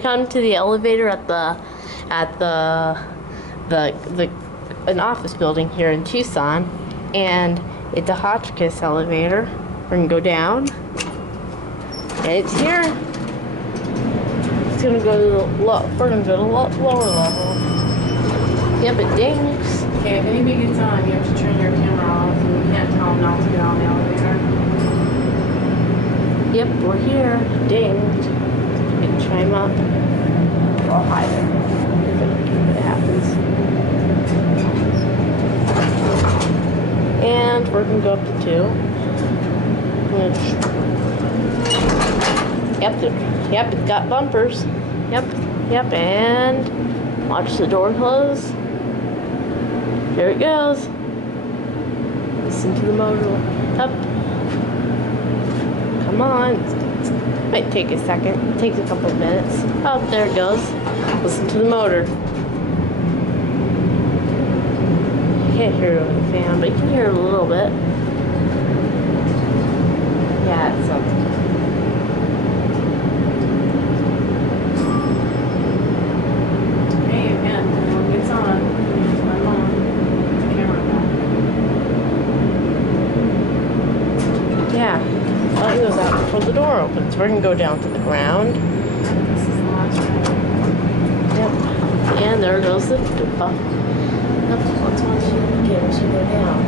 we come to the elevator at an office building here in Tucson, and it's a Hotchkiss elevator. We're gonna go down, and it's here. It's gonna go to the we're gonna go to the lower level. Yep, it dings. Okay, if anybody gets on, you have to turn your camera off, and you can't tell them not to get on the elevator. Yep, we're here. Dinged. You can chime up. I'll hide it if it happens. And we're gonna go up to 2. Yep, it's got bumpers. Yep, and watch the door close. There it goes. Listen to the motor. Up. Come on. It might take a second. It takes a couple of minutes. Oh, there it goes. Listen to the motor. You can't hear it over the fan, but you can hear it a little bit. Yeah, it sounds good. Hey, again, when it gets on, I'm on the camera now. Yeah. Well, it goes out before the door opens. We're going to go down to the ground. This is the last one. Yep. And there goes the door. Yep. Once you get it, you go down.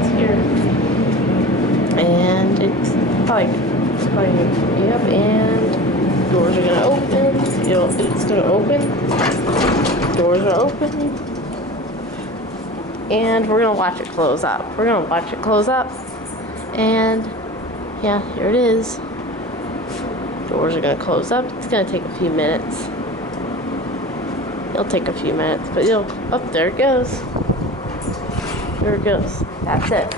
It's here. And it's probably, yep, and doors are going to open. It's going to open. Doors are open. And we're going to watch it close up. And yeah, here it is. Doors are going to close up. It's going to take a few minutes. It'll take a few minutes, but oh, there it goes. There it goes. That's it.